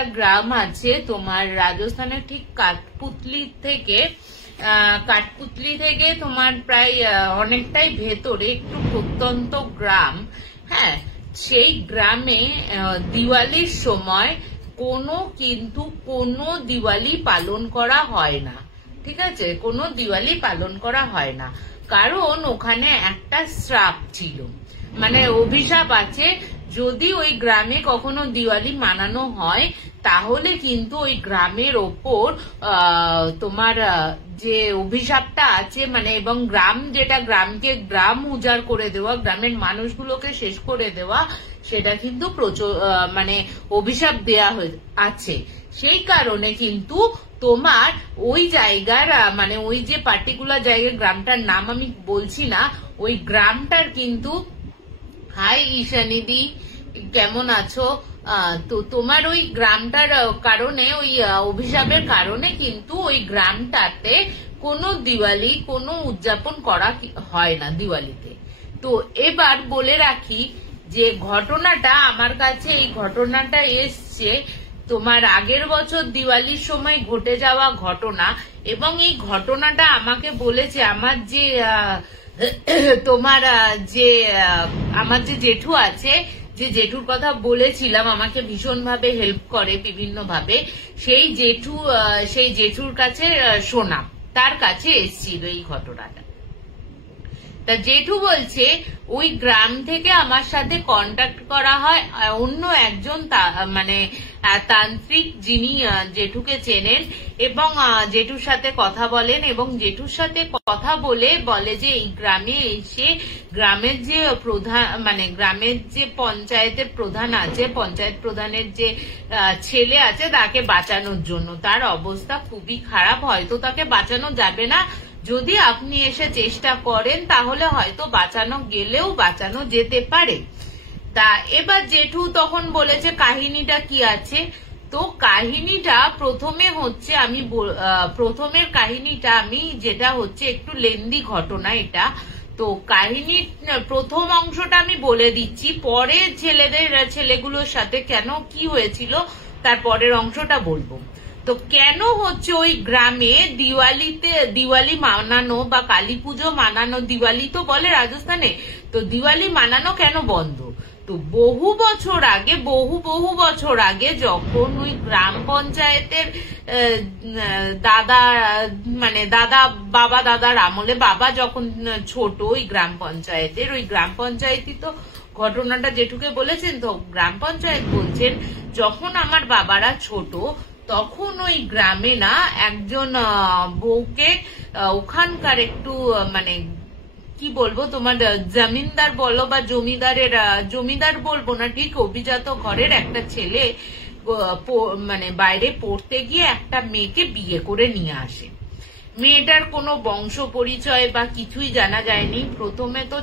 একটা গ্রাম আছে তোমার রাজস্থানের ঠিক কাঠপুতলি থেকে তোমার প্রায় অনেকটাই ভেতরে একটু প্রত্যন্ত গ্রাম। হ্যাঁ, সেই গ্রামে দিওয়ালির সময় কোনো দিওয়ালি পালন করা হয় না। ঠিক আছে, কোনো দিওয়ালি পালন করা হয় না, কারণ ওখানে একটা শ্রাপ ছিল, মানে অভিশাপ আছে। যদি ওই গ্রামে কখনো দিওয়ালি মানানো হয় তাহলে কিন্তু ওই গ্রামের ওপর তোমার যে অভিশাপটা আছে, মানে এবং গ্রাম উজাড় করে দেওয়া, গ্রামের মানুষগুলোকে শেষ করে দেওয়া, সেটা কিন্তু মানে অভিশাপ দেয়া আছে। সেই কারণে কিন্তু তোমার ওই জায়গার মানে ওই যে পার্টিকুলার জায়গার গ্রামটার নাম আমি বলছি না, ওই গ্রামটার কিন্তু হাই ঈশানিদি, কেমন আছো? তো তোমার ওই গ্রামটার কারণে, ওই অভিশাপের কারণে কিন্তু ওই গ্রামটাতে কোনো দিওয়ালি কোনো উদযাপন করা হয় না দিওয়ালিতে। তো এবার বলে রাখি যে ঘটনাটা আমার কাছে, এই ঘটনাটা এসছে তোমার আগের বছর দিওয়ালির সময় ঘটে যাওয়া ঘটনা। এবং এই ঘটনাটা আমাকে বলেছে আমার যে আমার যে জেঠু আছে, যে জেঠুর কথা বলেছিলাম, আমাকে ভীষণ ভাবে হেল্প করে বিভিন্ন ভাবে, সেই জেঠুর কাছে শোনা, তার কাছে এসেছিল এই ঘটনাটা। তা জেঠু বলছে ওই গ্রাম থেকে আমার সাথে কন্ট্যাক্ট করা হয় অন্য একজন মানে তান্ত্রিক, যিনি জেঠুকে চেনেন এবং জেঠুর সাথে কথা বলেন, এবং জেঠুর সাথে কথা বলে যে এই গ্রামে এসে গ্রামের যে প্রধান, মানে গ্রামের যে পঞ্চায়েতের প্রধান আছে, পঞ্চায়েত প্রধানের যে ছেলে আছে, তাকে বাঁচানোর জন্য। তার অবস্থা খুবই খারাপ, হয়তো তাকে বাঁচানো যাবে না, যদি আপনি এসে চেষ্টা করেন তাহলে হয়তো বাঁচানো যেতে পারে। তা এবার জেঠু তখন বলেছে কাহিনীটা কি আছে। তো কাহিনীটা প্রথমের কাহিনীটা আমি যেটা হচ্ছে একটু লেন্দি ঘটনা এটা। তো কাহিনীর প্রথম অংশটা আমি বলে দিচ্ছি, পরে ছেলেগুলোর সাথে কেন কি হয়েছিল তার পরের অংশটা বলবো। তো কেন হচ্ছে ওই গ্রামে দিওয়ালি মানানো বা কালী পুজো মানানো, দিওয়ালি তো বলে রাজস্থানে, তো দিওয়ালি মানানো কেন বন্ধ? তো বহু বছর আগে যখন ওই গ্রাম পঞ্চায়েতের বাবা দাদার আমলে, বাবা যখন ছোট, ওই গ্রাম পঞ্চায়েতই তো ঘটনাটা জেঠুকে বলেছেন। তো গ্রাম পঞ্চায়েত বলছেন যখন আমার বাবারা ছোট তখন ওই গ্রামে না একজন বউকে ওখানকার একটু মানে কি বলবো তোমার জমিদার বলো বা জমিদার বলবো না ঠিক, অভিজাত ঘরের একটা ছেলে মানে বাইরে পড়তে গিয়ে একটা মেয়েকে বিয়ে করে নিয়ে আসে। মেয়েটার কোনো বংশ পরিচয় বা কিছুই জানা যায়নি। প্রথমে তো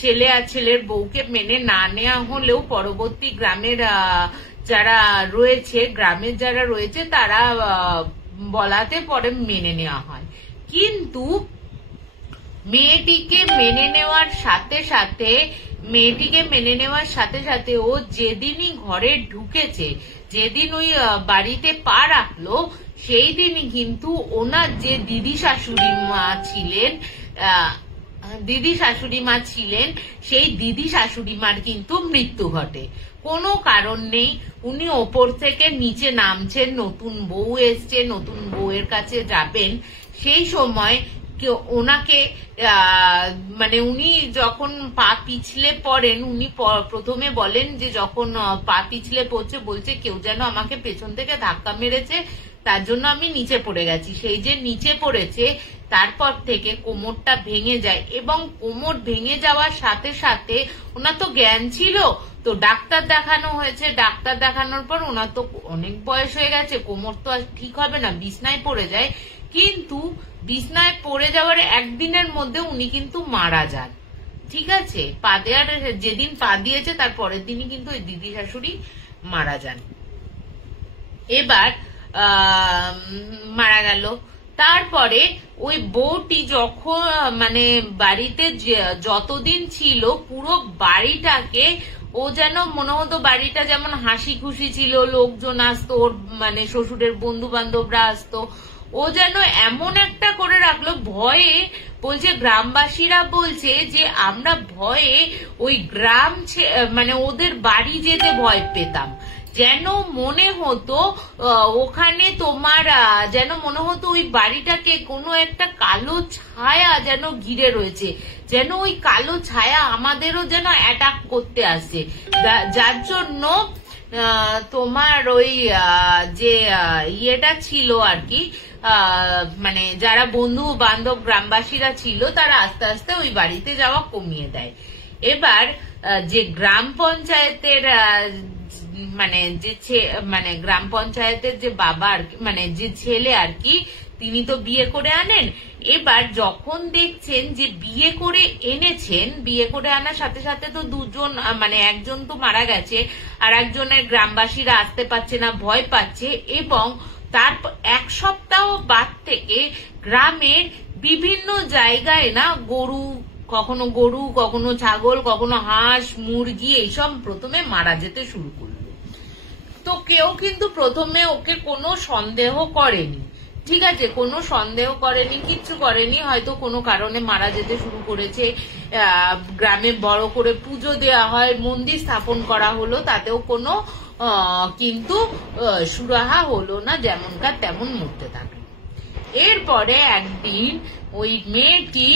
ছেলে আর ছেলের বউকে মেনে না নেওয়া হলেও পরবর্তী গ্রামের যারা রয়েছে তারা বলাতে পরে মেনে নেওয়া হয়। কিন্তু মেয়েটিকে মেনে নেওয়ার সাথে সাথে ও যেদিনই ঘরে ঢুকেছে, যেদিন ওই বাড়িতে পা রাখলো, সেই দিনই কিন্তু ওনার যে দিদি শাশুড়ি মা ছিলেন সেই দিদি শাশুড়ি মার কিন্তু মৃত্যু ঘটে। কোনো কারণ নেই, উনি ওপর থেকে নিচে নামছেন, নতুন বউ এসছে, নতুন বউয়ের কাছে যাবেন, সেই সময় ওনাকে মানে উনি যখন পা পিছলে পড়েন, উনি প্রথমে বলেন যে যখন পা পিছলে পড়ছে, বলছে কেউ যেন আমাকে পেছন থেকে ধাক্কা মেরেছে, তার জন্য আমি নিচে পড়ে গেছি। সেই যে নিচে পড়েছে তারপর থেকে কোমরটা ভেঙে যায়, এবং কোমর ভেঙে যাওয়ার সাথে সাথে ওনার তো জ্ঞান ছিল, তো ডাক্তার দেখানো হয়েছে। ডাক্তার দেখানোর পর ওনার তো অনেক বয়স হয়ে গেছে, কোমর তো আর ঠিক হবে না, বিছনায় পড়ে যায়। কিন্তু বিছনায় পড়ে যাওয়ার একদিনের মধ্যে উনি কিন্তু মারা যান। ঠিক আছে, যেদিন পা দিয়েছে তার পরের দিনই কিন্তু ওই দিদি শাশুড়ি মারা যান। এবার মারা গেল। তারপরে ওই বউটি যখন মানে বাড়িতে যতদিন ছিল পুরো বাড়িটাকে ও যেন মনে হতো বাড়িটা যেমন হাসি খুশি ছিল, লোকজন আসতো, ওর মানে শ্বশুরের বন্ধু বান্ধবরা আসতো, ও যেন এমন একটা করে রাখলো ভয়ে। বলছে গ্রামবাসীরা বলছে যে আমরা ভয়ে ওই গ্রাম মানে ওদের বাড়ি যেতে ভয় পেতাম, যেন মনে হতো ওখানে তোমার যেন মনে হতো ওই বাড়িটাকে কোনো একটা কালো ছায়া যেন ঘিরে রয়েছে, যেন ওই কালো ছায়া আমাদেরও যেন অ্যাটাক করতে আসে। যার জন্য তোমার ওই যে ইয়েটা ছিল আর কি, মানে যারা বন্ধু বান্ধব গ্রামবাসীরা ছিল তারা আস্তে আস্তে ওই বাড়িতে যাওয়া কমিয়ে দেয়। এবার যে গ্রাম পঞ্চায়েতের মানে মানে গ্রাম পঞ্চায়েতের যে বাবা আর কি, মানে যে ছেলে আর কি, তিনি তো বিয়ে করে আনেন। এবার যখন দেখছেন যে বিয়ে করে এনেছেন, বিয়ে করে আনার সাথে সাথে তো দুজন মানে একজন তো মারা গেছে, আর একজনের গ্রামবাসীরা আসতে পারছে না, ভয় পাচ্ছে। এবং তার এক সপ্তাহ বাদ থেকে গ্রামের বিভিন্ন জায়গায় না কখনো গরু, কখনো ছাগল, কখনো হাঁস, মুরগি এইসব প্রথমে মারা যেতে শুরু করলো। তো কেউ কিন্তু প্রথমে ওকে কোনো সন্দেহ করেনি, ঠিক আছে, কোনো সন্দেহ করেনি, কিচ্ছু করেনি। হয়তো কোনো কারণে মারা যেতে শুরু করেছে, গ্রামে বড় করে পুজো দেওয়া হয়, মন্দির স্থাপন করা হলো, তাতেও কোনো কিন্তু সুরাহা হলো না, যেমনকার তেমন মরতে থাকলো। এরপরে একদিন ওই মেয়েটি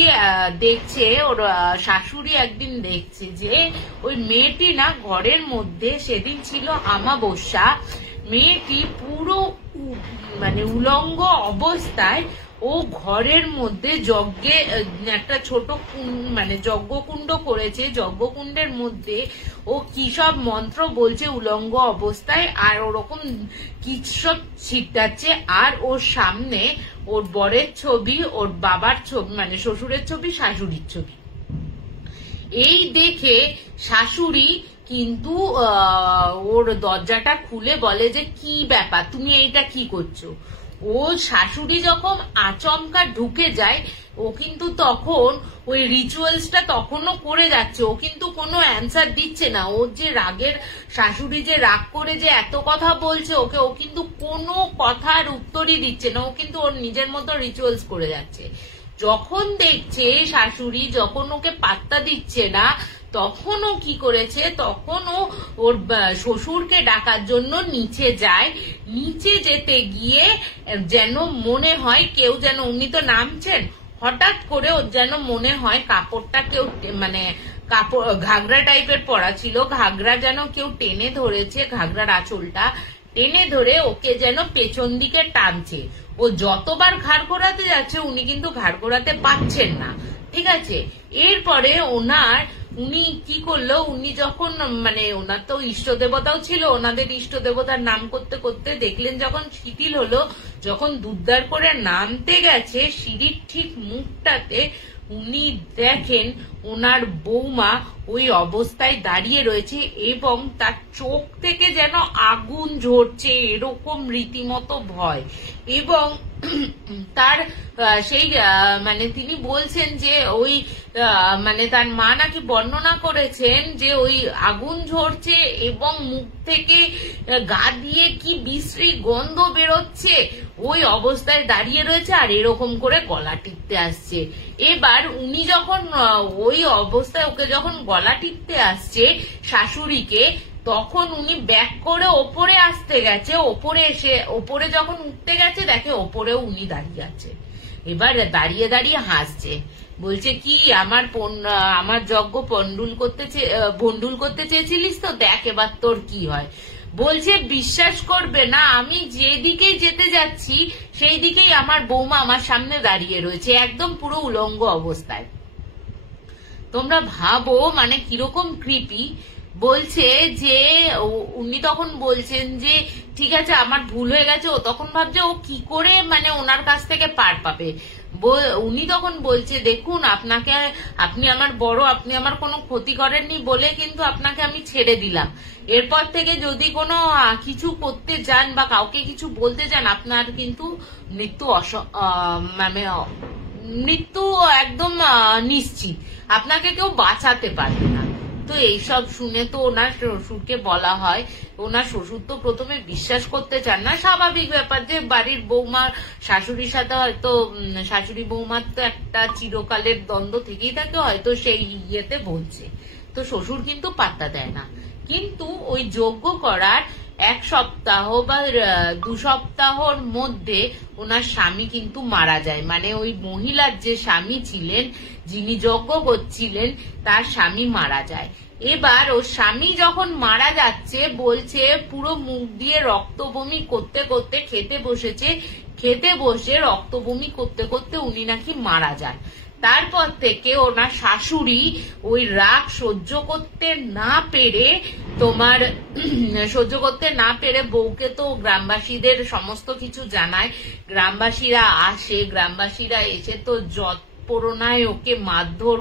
দেখছে, ওর শাশুড়ি একদিন দেখছে যে ওই মেয়েটি না ঘরের মধ্যে, সেদিন ছিল আমাবস্যা, মেয়েটি পুরো মানে উলঙ্গ অবস্থায় ও ঘরের মধ্যে যজ্ঞে একটা ছোট মানে যজ্ঞকুণ্ড করেছে, যজ্ঞকুণ্ডের মধ্যে ও কি সব মন্ত্র বলছে উলঙ্গ অবস্থায়, আর ওরকম কি সব ছিটাচ্ছে। আর ওর সামনে ওর বরের ছবি, ওর বাবার ছবি, মানে শ্বশুরের ছবি, শাশুড়ির ছবি। এই দেখে শাশুড়ি কিন্তু ওর দরজাটা খুলে বলে যে কি ব্যাপার, তুমি এইটা কি করছো। ও শাশুড়ি যখন আচমকা ঢুকে যায়, ও কিন্তু তখন ওই রিচুয়ালসটা তখনও করে যাচ্ছে, ও কিন্তু কোনো অ্যান্সার দিচ্ছে না। ওর যে রাগের শাশুড়ি যে রাগ করে যে এত কথা বলছে ওকে, ও কিন্তু কোনো কথার উত্তরই দিচ্ছে না, ও কিন্তু ওর নিজের মতো রিচুয়ালস করে যাচ্ছে। যখন দেখছে শাশুড়ি যখন ওকে পাত্তা দিচ্ছে না, তখন ও কি করেছে, তখন ও ওর শ্বশুরকে ডাকার জন্য নিচে যায়। নিচে যেতে গিয়ে যেন মনে হয় কেউ যেন, উনি তো নামছেন, হঠাৎ করে ওর যেন মনে হয় কাপড়টা কেউ মানে কাপড় ঘাগরা টাইপের পরা ছিল, ঘাগরা যেন কেউ টেনে ধরেছে, ঘাগরার আঁচলটা টেনে ধরে ওকে যেন পেছন দিকে টানছে। ও যতবার ঘাড় ঘোরাতে যাচ্ছে উনি কিন্তু ঘাড় ঘোরাতে পারছেন না, ঠিক আছে। এরপরে উনি কি করলো, উনি যখন মানে ওনার তো ইষ্ট দেবতাও ছিল, ওনাদের ইষ্ট দেবতার নাম করতে করতে দেখলেন যখন শিথিল হলো, যখন দুধদার করে নামতে গেছে সিঁড়ির ঠিক মুখটাতে, উনি দেখেন ওনার বৌমা ওই অবস্থায় দাঁড়িয়ে রয়েছে এবং তার চোখ থেকে যেন আগুন ঝরছে, এরকম রীতিমতো ভয়। এবং তার সেই মানে তিনি বলছেন যে ওই মানে তার মা নাকি বর্ণনা করেছেন যে ওই আগুন ঝরছে এবং মুখ থেকে গা দিয়ে কি বিশ্রী গন্ধ বেরোচ্ছে, ওই অবস্থায় দাঁড়িয়ে রয়েছে আর এরকম করে গলা টিপতে আসছে। এবার উনি যখন ওই অবস্থায় ওকে যখন গলা টিপতে আসছে শাশুড়িকে, তখন উনি ব্যাক করে ওপরে আসতে গেছে, ওপরে এসে ওপরে যখন উঠতে গেছে দেখে ওপরেও উনি দাঁড়িয়ে আছে। এবার দাঁড়িয়ে দাঁড়িয়ে হাসছে, বলছে কি আমার যজ্ঞ ভন্ডুল করতে চেয়েছিলিস তো, দেখ এবার তোর কি হয়। বলছে বিশ্বাস করবে না, আমি যেদিকেই যেতে যাচ্ছি সেই দিকেই আমার বৌমা আমার সামনে দাঁড়িয়ে রয়েছে, একদম পুরো উলঙ্গ অবস্থায়। তোমরা ভাবো মানে কিরকম ক্রিপি। বলছে যে উনি তখন বলছেন যে ঠিক আছে আমার ভুল হয়ে গেছে। ও তখন ভাবছে ও কি করে মানে ওনার কাছ থেকে পার পাবে। উনি তখন বলছে দেখুন আপনি আমার বড়, আপনি আমার কোনো ক্ষতি করেননি বলে কিন্তু আপনাকে আমি ছেড়ে দিলাম। এরপর থেকে যদি কোনো কিছু করতে যান বা কাউকে কিছু বলতে যান আপনার কিন্তু মৃত্যু একদম নিশ্চিত, আপনাকে কেউ বাঁচাতে পারবে না। তো এইসব শুনে তো ওনার শ্বশুরকে বলা হয়, ওনার শ্বশুর তো প্রথমে বিশ্বাস করতে চান না, স্বাভাবিক ব্যাপার যে বাড়ির বৌমার শাশুড়ির সাথে হয়তো শাশুড়ি বৌমার তো একটা চিরকালের দ্বন্দ্ব থেকেই থাকে, হয়তো সেই ইয়েতে বলছে। তো শ্বশুর কিন্তু পাত্তা দেয় না। কিন্তু ওই যজ্ঞ করার 1 সপ্তাহ বা 2 সপ্তাহর মধ্যে ওনার স্বামী কিন্তু মারা যায়। মানে ওই মহিলার যে স্বামী ছিলেন, যিনি যজ্ঞ করছিলেন, তার স্বামী মারা যায়। এবার ওর স্বামী যখন মারা যাচ্ছে, বলছে পুরো মুখ দিয়ে রক্ত বমি করতে করতে খেতে বসেছে, খেতে বসে রক্ত বমি করতে করতে উনি নাকি মারা যান। তারপর থেকে ওনার শাশুড়ি ওই রাগ সহ্য করতে না পেরে বউকে তো গ্রামবাসীদের সমস্ত কিছু জানায়, গ্রামবাসীরা আসে, গ্রামবাসীরা এসে তো যৎপরোনায় ওকে মারধর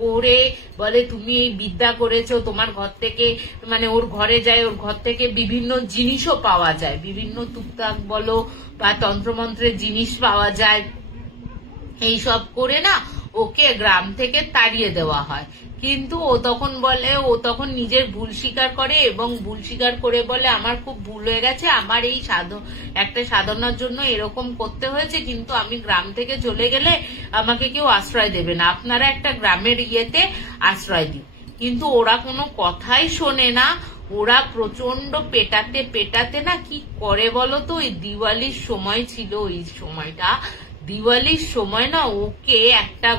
করে বলে তুমি এই বিদ্যা করেছো, তোমার ঘর থেকে, মানে ওর ঘরে যায়, ওর ঘর থেকে বিভিন্ন জিনিসও পাওয়া যায়, বিভিন্ন টুকটাক বলো বা তন্ত্রমন্ত্রের জিনিস পাওয়া যায়। এইসব করে না ওকে গ্রাম থেকে তাড়িয়ে দেওয়া হয়। কিন্তু ও তখন নিজের ভুল স্বীকার করে, এবং ভুল স্বীকার করে বলে আমার খুব ভুল হয়ে গেছে, আমার এই একটা সাধনার জন্য এরকম করতে হয়েছে, কিন্তু আমি গ্রাম থেকে চলে গেলে আমাকে কেউ আশ্রয় দেবে না, আপনারা একটা গ্রামের ইয়েতে আশ্রয় দিন। কিন্তু ওরা কোনো কথাই শোনে না, ওরা প্রচন্ড পেটাতে না কি করে বলতো, ওই দিওয়ালির সময় ছিল, ওই সময়টা দিওয়ালির সময় না ওকে একটা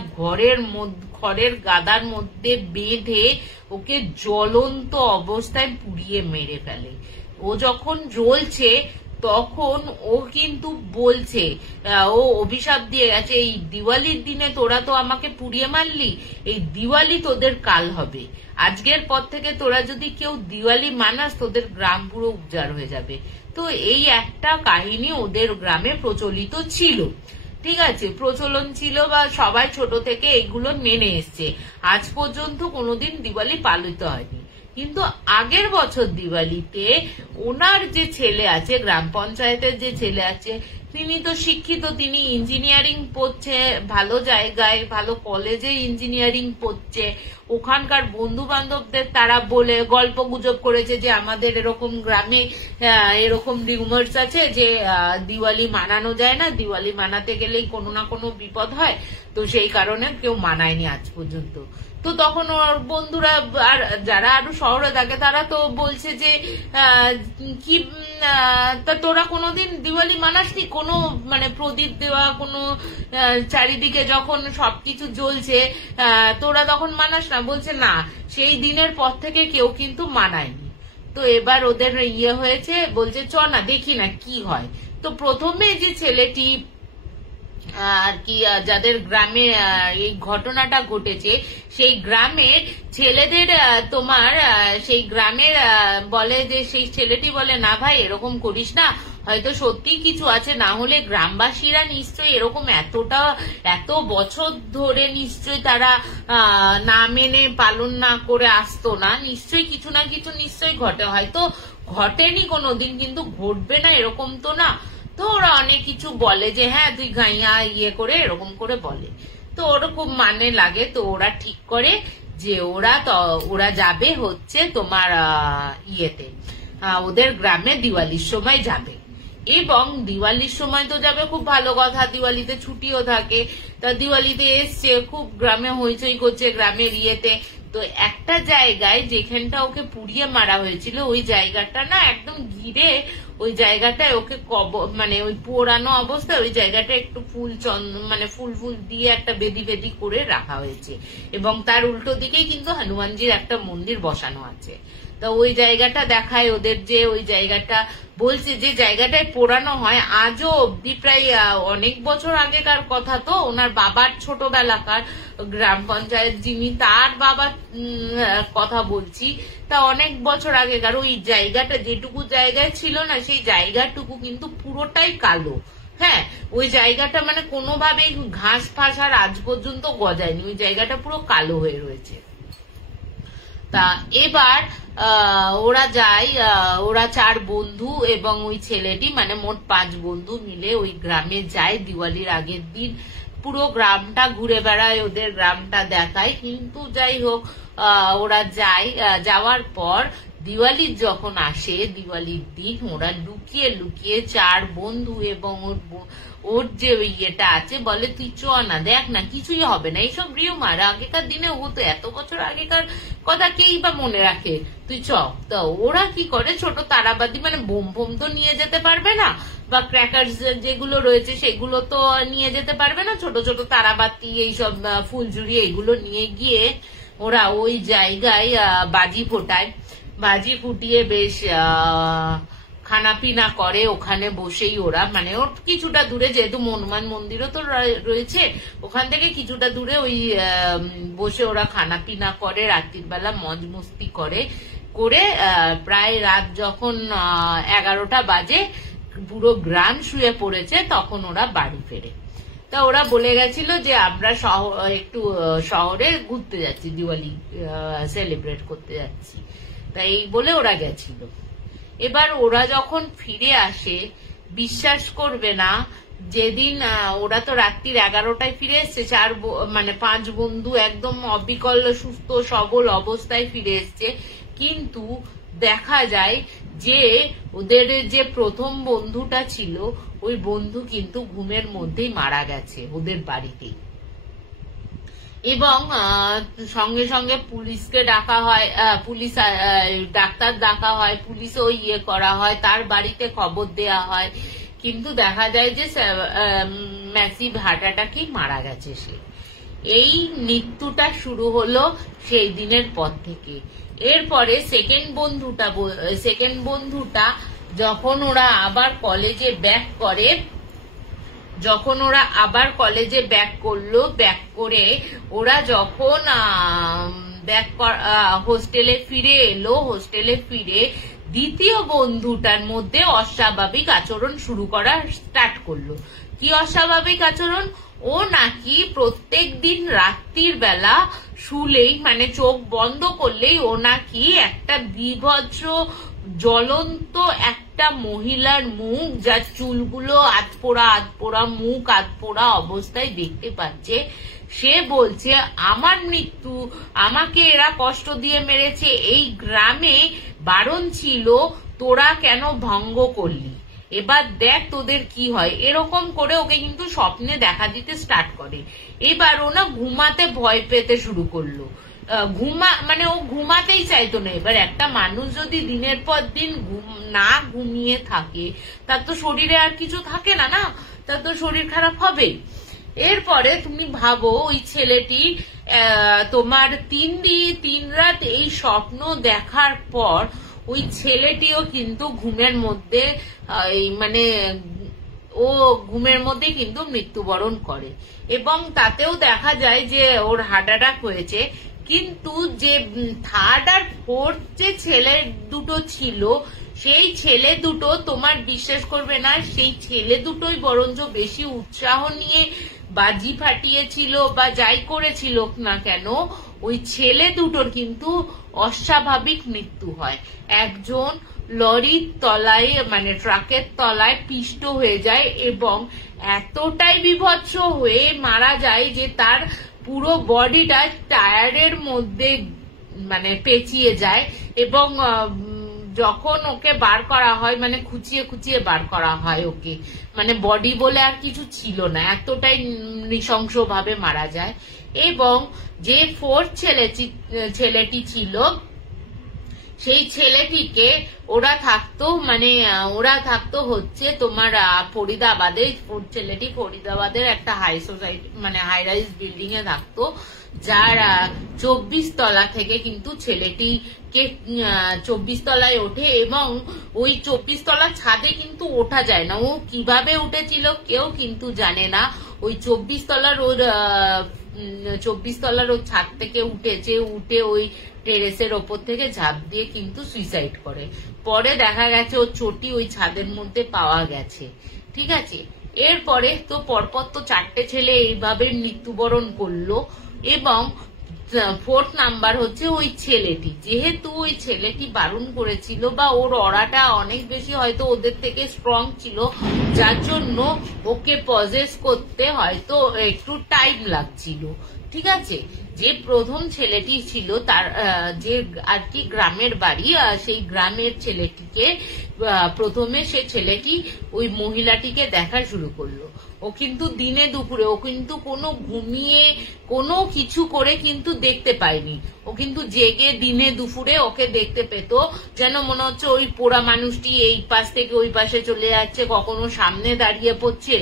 খড়ের গাদার মধ্যে বেঁধে ওকে জ্বলন্ত অবস্থায় পুড়িয়ে মেরে ফেলে। ও যখন জ্বলছে তখন ও কিন্তু বলছে, ও অভিশাপ দিয়ে গেছে, এই দিওয়ালির দিনে তোরা তো আমাকে পুড়িয়ে মারলি, এই দিওয়ালি তোদের কাল হবে, আজকের পর থেকে তোরা যদি কেউ দিওয়ালি মানাস তোদের গ্রাম পুরো উজাড় হয়ে যাবে। তো এই একটা কাহিনী ওদের গ্রামে প্রচলিত ছিল, ঠিক আছে, প্রচলন ছিল, বা সবাই ছোট থেকে এগুলো মেনে এসছে। আজ পর্যন্ত কোনোদিন দিওয়ালি পালিত হয়নি। কিন্তু আগের বছর দিওয়ালিতে ওনার যে ছেলে আছে, গ্রাম পঞ্চায়েতের যে ছেলে আছে, তিনি তো শিক্ষিত, তিনি ইঞ্জিনিয়ারিং পড়ছে, ভালো জায়গায় ভালো কলেজে ইঞ্জিনিয়ারিং পড়ছে। ওখানকার বন্ধু বান্ধবদের তারা বলে গল্প গুজব করেছে যে আমাদের এরকম গ্রামে এরকম রিউমার্স আছে যে দিওয়ালি মানানো যায় না, দিওয়ালি মানাতে গেলেই কোনো না কোনো বিপদ হয়, তো সেই কারণে কেউ মানায়নি আজ পর্যন্ত। তো তখন ওর বন্ধুরা আর যারা আরো শহরে থাকে তারা তো বলছে যে কি তা তোরা কোনোদিন দিওয়ালি মানাসনি, কোনো মানে প্রদীপ দেওয়া, কোনো চারিদিকে যখন সবকিছু জ্বলছে তোরা তখন মানাস না? বলছে না, সেই দিনের পর থেকে কেউ কিন্তু মানায়নি। তো এবার ওদের ইয়ে হয়েছে, বলছে চ না দেখি না কি হয়। তো প্রথমে যে ছেলেটি আর কি যাদের গ্রামে এই ঘটনাটা ঘটেছে, সেই গ্রামের ছেলেদের সেই গ্রামের বলে যে, সেই ছেলেটি বলে না ভাই এরকম করিস না, হয়তো সত্যি কিছু আছে, না হলে গ্রামবাসীরা নিশ্চয়ই এরকম এত বছর ধরে নিশ্চয়ই তারা না মেনে পালন না করে আসতো না, নিশ্চয়ই কিছু না কিছু নিশ্চয়ই ঘটে, হয়তো ঘটেনি কোনোদিন কিন্তু ঘটবে না এরকম তো না। তো ওরা অনেক কিছু বলে যে হ্যাঁ তুই গাইয়া ইয়ে করে এরকম করে বলে। তো ওরা খুব মানে লাগে। তো ওরা ঠিক করে যে ওরা যাবে হচ্ছে তোমার ইয়েতে, ওদের গ্রামে দিওয়ালির সময় যাবে। এবং দিওয়ালির সময় তো যাবে, খুব ভালো কথা, দিওয়ালিতে ছুটিও থাকে। তা দিওয়ালিতে এসছে, খুব গ্রামে হইচই করছে গ্রামের ইয়েতে। তো একটা জায়গায় যেখানটা ওকে পুড়িয়ে মারা হয়েছিল, ওই জায়গাটা না একদম ঘিরে, ওই জায়গাটায় ওকে মানে ওই পোড়ানো অবস্থায় ওই জায়গাটা একটু ফুল দিয়ে একটা বেদি করে রাখা হয়েছে, এবং তার উল্টো দিকেই কিন্তু হনুমানজির একটা মন্দির বসানো আছে। তো ওই জায়গাটা দেখায় ওদের, যে ওই জায়গাটা বলছে যে জায়গাটায় পোড়ানো হয় আজও অব্দি, প্রায় অনেক বছর আগেকার কথা। তো ওনার বাবার ছোটবেলাকার গ্রাম পঞ্চায়েত যিনি, তার বাবার কথা বলছি, তা অনেক বছর আগেকার ওই জায়গাটা, যেটুকু জায়গায় ছিল না সেই জায়গাটুকু কিন্তু পুরোটাই কালো। হ্যাঁ, ওই জায়গাটা মানে কোনোভাবেই ঘাস ফাঁস আর আজ পর্যন্ত গজায়নি, ওই জায়গাটা পুরো কালো হয়ে রয়েছে। তা এবার ওরা যায়, ওরা 4 বন্ধু এবং ওই ছেলেটি, মানে মোট 5 বন্ধু মিলে ওই গ্রামে যায় দিওয়ালির আগের দিন। পুরো গ্রামটা ঘুরে বেড়ায়, ওদের গ্রামটা দেখায়। কিন্তু যাই হোক, ওরা যায়। যাওয়ার পর দিওয়ালির যখন আসে, দিওয়ালির দিন ওরা লুকিয়ে লুকিয়ে 4 বন্ধু এবং ওর যে ইয়েটা আছে বলে তুই চ না, দেখ না কিছুই হবে না, এইসব রিউমার আগেকার দিনে হতো, এত বছর আগেকার কথা কেই বা মনে রাখে, তুই চ। তো ওরা কি করে, ছোট তারাবাতি মানে বোম ফোম তো নিয়ে যেতে পারবে না, বা ক্র্যাকার যেগুলো রয়েছে সেগুলো তো নিয়ে যেতে পারবে না, ছোট ছোট তারাবাতি এইসব ফুলঝুরি এইগুলো নিয়ে গিয়ে ওরা ওই জায়গায় বাজি ফোটায়। বাজি ফুটিয়ে বেশ খানা পিনা করে ওখানে বসেই ওরা, মানে ওর কিছুটা দূরে, যেহেতু হনুমান মন্দিরও তো রয়েছে ওখান থেকে কিছুটা দূরে ওই বসে ওরা খানা পিনা করে, রাত্রির বেলা মজ মস্তি করে। প্রায় রাত যখন 11টা বাজে, পুরো গ্রাম শুয়ে পড়েছে, তখন ওরা বাড়ি ফেরে। তা ওরা বলে গেছিল যে আমরা একটু শহরে ঘুরতে যাচ্ছি, দিওয়ালি সেলিব্রেট করতে যাচ্ছি, তাই বলে ওরা গেছিল। এবার ওরা যখন ফিরে আসে, বিশ্বাস করবে না, যেদিন ওরা তো রাত্রির 11টায় ফিরে এসছে, 5 বন্ধু একদম অবিকল সুস্থ সবল অবস্থায় ফিরে এসছে, কিন্তু দেখা যায় যে ওদের যে প্রথম বন্ধুটা ছিল ওই বন্ধু কিন্তু ঘুমের মধ্যেই মারা গেছে ওদের বাড়িতেই। এবং সঙ্গে সঙ্গে পুলিশকে ডাকা হয়, পুলিশ ডাক্তার ডাকা হয়, পুলিশও করা হয়, তার বাড়িতে খবর দেয়া হয়, কিন্তু দেখা যায় যে ম্যাসিভ হার্ট অ্যাটাকেই মারা গেছে সে। এই মৃত্যুটা শুরু হলো সেই দিনের পর থেকে। এরপরে সেকেন্ড বন্ধুটা যখন ওরা আবার কলেজে ব্যাক করে, ব্যাক করে ওরা যখন হোস্টেলে ফিরে দ্বিতীয় বন্ধুটার মধ্যে অস্বাভাবিক আচরণ শুরু করা স্টার্ট করলো। কি অস্বাভাবিক আচরণ? ও নাকি প্রত্যেক দিন রাত্রির বেলা শুলেই, মানে চোখ বন্ধ করলেই ও নাকি একটা বিভৎস জ্বলন্ত একটা মহিলার মুখ, যার চুলগুলো আধপোড়া মুখ আধপোড়া অবস্থায় দেখতে পাচ্ছে। সে বলছে আমার মৃত্যু, আমাকে এরা কষ্ট দিয়ে মেরেছে, এই গ্রামে বারণ ছিল, তোরা কেন ভঙ্গ করলি, এবার দেখ তোদের কি হয়। এরকম করে ওকে কিন্তু স্বপ্নে দেখা দিতে স্টার্ট করে। এবার ও না ঘুমাতে ভয় পেতে শুরু করলো, মানে ও ঘুমাতেই চাইতো না। এবার একটা মানুষ যদি দিনের পর দিন না ঘুমিয়ে থাকে, তার তো শরীরে আর কিছু থাকে না, তার তো শরীর খারাপ হবে। এরপরে তুমি ভাবো ওই ছেলেটি তোমার 3 রাত এই স্বপ্ন দেখার পর ওই ছেলেটিও কিন্তু ঘুমের মধ্যে মানে ও ঘুমের মধ্যে কিন্তু মৃত্যুবরণ করে, এবং তাতেও দেখা যায় যে ওর হার্ট অ্যাটাক হয়েছে। কিন্তু যে 3rd আর 4th যে ছেলে দুটো ছিল, সেই ছেলে দুটো তোমার বিশ্বাস করবে না, সেই ছেলে দুটোই বরঞ্চ বেশি উৎসাহ নিয়ে বাজি ফাটিয়েছিল বা যাই করেছিল না কেন, ওই ছেলে দুটোর কিন্তু অস্বাভাবিক মৃত্যু হয়। একজন লরির তলায়, মানে ট্রাকের তলায় পিষ্ট হয়ে যায় এবং এতটাই বিভৎস হয়ে মারা যায় যে তার পুরো বডিটা টায়ারের মধ্যে মানে পেঁচিয়ে যায়, এবং যখন ওকে বার করা হয়, মানে খুঁচিয়ে খুঁচিয়ে বার করা হয় ওকে, মানে বডি বলে আর কিছু ছিল না, এতটাই নৃশংস ভাবে মারা যায়। এবং যে 4th ছেলেটি ছিল, সেই ছেলেটিকে ওরা থাকতো হচ্ছে তোমার ফরিদাবাদে। ছেলেটি ফরিদাবাদের একটা হাই সোসাইটি, মানে হাই রাইজ বিল্ডিং এ থাকতো, যার 24 তলা থেকে কিন্তু ছেলেটিকে 24 তলায় ওঠে, এবং ওই 24 তলার ছাদে কিন্তু ওঠা যায় না। ও কিভাবে উঠেছিল কেউ কিন্তু জানে না। ওই 24 তলার ওই ছাদ থেকে উঠে ওই টেরেসের ওপর থেকে ঝাঁপ দিয়ে কিন্তু সুইসাইড করে। পরে দেখা গেছে ওর চটি ওই ছাদের মধ্যে পাওয়া গেছে। ঠিক আছে, এরপরে তো পরপর তো 4টে ছেলে এইভাবে মৃত্যুবরণ করলো। এবং 4th নাম্বার হচ্ছে ওই ছেলেটি, যেহেতু ওই ছেলেটি বারণ করেছিল বা ওর অরাটা অনেক বেশি হয়তো ওদের থেকে স্ট্রং ছিল, যার জন্য ওকে পজেস করতে হয়তো একটু টাইম লাগছিল। ঠিক আছে, যে প্রথম ছেলেটি ছিল তার যে আর কি গ্রামের বাড়ি, সেই গ্রামের ছেলেটিকে প্রথমে সে ছেলেটি ওই মহিলাটিকে দেখা শুরু করলো। ও কিন্তু দিনে দুপুরে, ও কিন্তু কোনো ঘুমিয়ে কোনো কিছু করে কিন্তু দেখতে পায়নি। ও কিন্তু জেগে দিনে দুপুরে ওকে দেখতে পেত, যেন মনে হচ্ছে ওই পোড়া মানুষটি এই পাশ থেকে ওই পাশে চলে যাচ্ছে, কখনো সামনে দাঁড়িয়ে পড়ছে,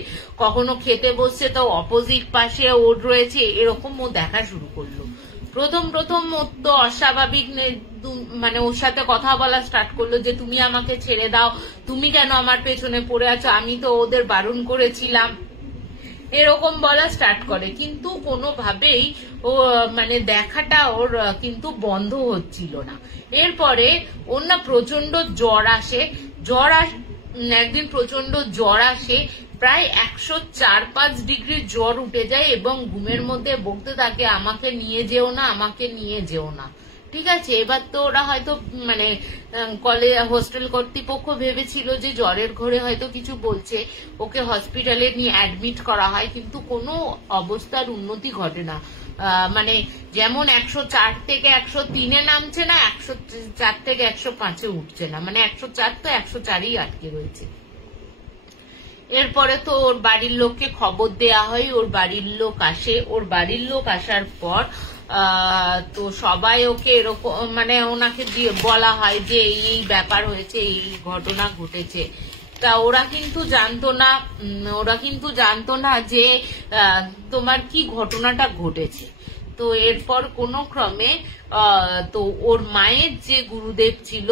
কখনো খেতে বসছে তো অপোজিট পাশে ওর রয়েছে, এরকম ও দেখা শুরু করলো। প্রথম ও তো অস্বাভাবিক, মানে ওর সাথে কথা বলা স্টার্ট করলো যে তুমি আমাকে ছেড়ে দাও, তুমি কেন আমার পেছনে পড়ে আছো, আমি তো ওদের বারণ করেছিলাম, এরকম বলা স্টার্ট করে। কিন্তু কোনোভাবেই ও মানে দেখাটা ওর কিন্তু বন্ধ হচ্ছিল না। এরপরে ওর না প্রচন্ড জ্বর আসে, একদিন প্রচন্ড জ্বর আসে, প্রায় 104-105 ডিগ্রি জ্বর উঠে যায় এবং ঘুমের মধ্যে বলতে থাকে আমাকে নিয়ে যেও না, আমাকে নিয়ে যেও না। ঠিক আছে, এবার তো ওরা হয়তো মানে কলেজ হোস্টেল কর্তৃপক্ষ ভেবেছিল যে জ্বরের ঘরে হয়তো কিছু বলছে, ওকে হসপিটালে নিয়ে অ্যাডমিট করা হয়, কিন্তু কোনো অবস্থার উন্নতি ঘটে না। মানে যেমন 104 থেকে 103-এ নামছে না, 104 থেকে 105-এ উঠছে না, মানে 104 তো 104-ই আটকে রয়েছে। এরপরে তো ওর বাড়ির লোককে খবর দেয়া হয়, ওর বাড়ির লোক আসে। ওর বাড়ির লোক আসার পর তো সবাই ওকে এরকম মানে ওনাকে বলা হয় যে এই ব্যাপার হয়েছে, এই ঘটনা ঘটেছে। তা ওরা কিন্তু জানতো না যে তোমার কি ঘটনাটা ঘটেছে। তো এরপর কোনো ক্রমে তো ওর মায়ের যে গুরুদেব ছিল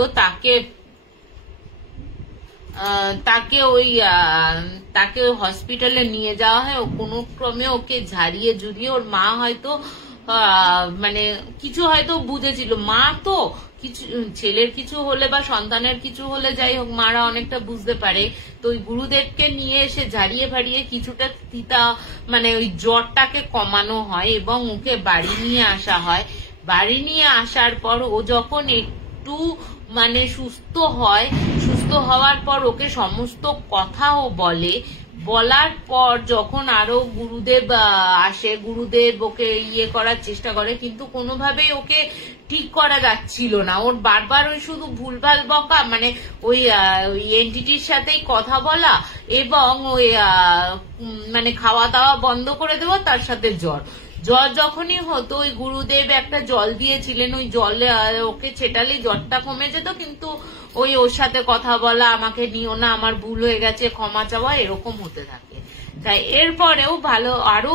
তাকে হসপিটালে নিয়ে যাওয়া হয়। ও কোনো ক্রমে ওকে ঝাড়িয়ে ঝুড়িয়ে, ওর মা হয়তো মানে কিছু হয়তো বুঝেছিল, মা তো কিছু ছেলের কিছু হলে বা সন্তানের কিছু হলে যাই হোক মারা অনেকটা বুঝতে পারে। তো ওই গুরুদেবকে নিয়ে এসে ঝাড়িয়ে ফাড়িয়ে কিছুটা মানে ওই জ্বরটাকে কমানো হয় এবং ওকে বাড়ি নিয়ে আসা হয়। বাড়ি নিয়ে আসার পর ও যখন একটু মানে সুস্থ হওয়ার পর ওকে সমস্ত কথাও বলার পর যখন আরো গুরুদেব আসে, গুরুদেব ওকে করার চেষ্টা করে, কিন্তু কোনোভাবেই ওকে ঠিক করা যাচ্ছিল না। ওর বারবার ওই শুধু ভুলভাল বকা, মানে ওই এন্টিটির সাথেই কথা বলা এবং ওই মানে খাওয়া দাওয়া বন্ধ করে দেওয়া, তার সাথে জ্বর যখনই হতো ওই গুরুদেব একটা জল দিয়েছিলেন, ওই জলে ওকে ছেটালে জ্বরটা কমে যেত, কিন্তু ওর সাথে কথা বলা, আমাকে নিও না, আমার ভুল হয়ে গেছে, ক্ষমা চাওয়া, এরকম হতে থাকে। তাই এরপরেও ভালো আরো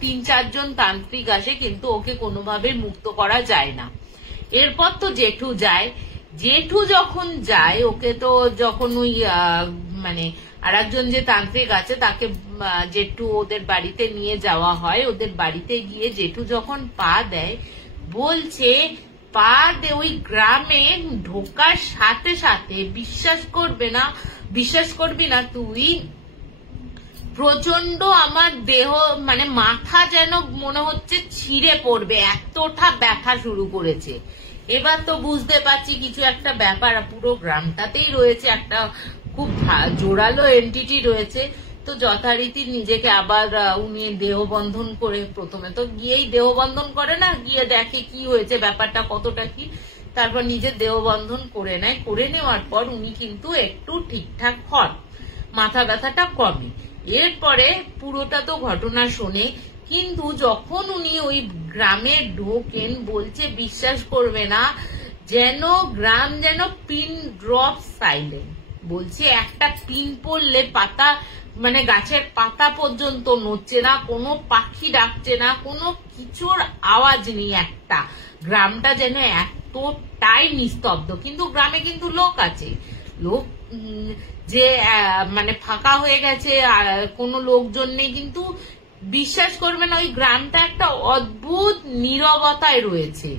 3-4 জন তান্ত্রিক আসে, কিন্তু ওকে কোনোভাবে মুক্ত করা যায় না। এরপর তো জেঠু যায়। জেঠু যখন যায় ওকে তো যখন ওই মানে আর একজন যে তান্ত্রিক আছে তাকে জেঠু ওদের বাড়িতে নিয়ে যাওয়া হয়। ওদের বাড়িতে গিয়ে জেঠু যখন পা দেয়, বলছে ওই গ্রামে ঢোকার সাথে সাথে বিশ্বাস করবি না তুই, প্রচন্ড আমার দেহ মানে মাথা যেন মনে হচ্ছে ছিঁড়ে পড়বে, এতটা ব্যথা শুরু করেছে। এবার তো বুঝতে পারছি কিছু একটা ব্যাপার পুরো গ্রামটাতেই রয়েছে, একটা খুব জোরালো এন্টিটি রয়েছে। তো যথারীতি নিজেকে আবার উনি দেহবন্ধন করে, প্রথমে তো গিয়েই দেহবন্ধন করে না, গিয়ে দেখে কি হয়েছে, ব্যাপারটা কতটা কি, তারপর নিজের দেহবন্ধন করে নেয়। করে নেওয়ার পর উনি কিন্তু একটু ঠিকঠাক হন, মাথা ব্যথাটা কমে। এরপরে পুরোটা তো ঘটনা শোনে, কিন্তু যখন উনি ওই গ্রামে ঢোকেন, বলছে বিশ্বাস করবে না, যেন গ্রাম যেন পিন ড্রপ সাইলেন্ট। বলছে একটা পিন পড়লে পাতা মানে গাছের পাতা পর্যন্ত নড়ছে না, কোনো পাখি ডাকছে না, কোনো কিছুর আওয়াজ নেই। একটা গ্রামটা যেন এতটাই নিস্তব্ধ, কিন্তু গ্রামে কিন্তু লোক আছে, লোক যে মানে ফাঁকা হয়ে গেছে আর কোনো লোকজন নেই, কিন্তু বিশ্বাস করবে না ওই গ্রামটা একটা অদ্ভুত নীরবতায় রয়েছে,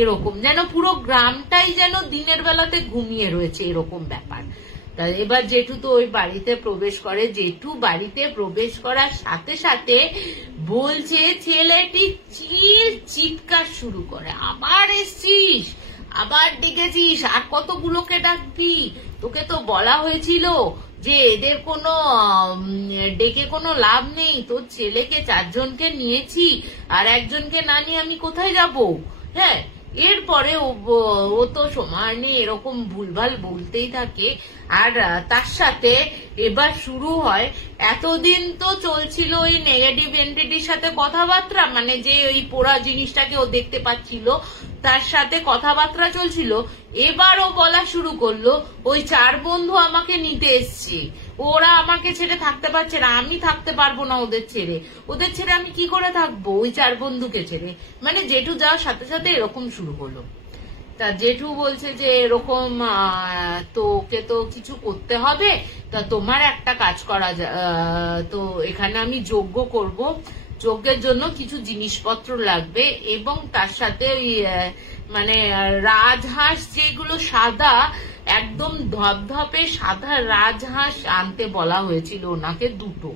এরকম যেন পুরো গ্রামটাই যেন দিনের বেলাতে ঘুমিয়ে রয়েছে, এরকম ব্যাপার। এবার জেঠু তো ওই বাড়িতে প্রবেশ করে। জেঠু বাড়িতে প্রবেশ করার সাথে সাথে বলছে ছেলেটি চিৎকার শুরু করে, আবার এসছিস, আবার ডেকেছিস, আর কতগুলোকে ডাকবি, তোকে তো বলা হয়েছিল যে এদের কোনো ডেকে কোনো লাভ নেই, তোর ছেলেকে 4 জনকে নিয়েছি আর একজনকে না নিয়ে আমি কোথায় যাব। হ্যাঁ, এরপরে ও তো সময় নেই, এরকম ভুলভাল বলতেই থাকে। আর তার সাথে এবার শুরু হয়, এতদিন তো চলছিল ওই নেগেটিভ এন্টিটির সাথে কথাবার্তা, মানে যে ওই পোড়া জিনিসটাকে ও দেখতে পাচ্ছিল তার সাথে কথাবার্তা চলছিল। এবার ও বলা শুরু করলো ওই 4 বন্ধু আমাকে নিতে এসছে, ওরা আমাকে ছেড়ে থাকতে পারছে না, আমি থাকতে পারবো না ওদের ছেড়ে আমি কি করে থাকবো ওই 4 বন্ধুকে ছেড়ে। মানে জেঠু যাওয়ার সাথে সাথে এরকম শুরু হলো। তা জেঠু বলছে যে এরকম তো ওকে তো কিছু করতে হবে, তা তোমার একটা কাজ করা তো এখানে আমি যজ্ঞ করব, যজ্ঞের জন্য কিছু জিনিসপত্র লাগবে এবং তার সাথে ওই মানে রাজহাঁস যেগুলো সাদা, একদম ধপধপে সাদা রাজহাঁস আনতে বলা হয়েছিল ওনাকে, 2টো,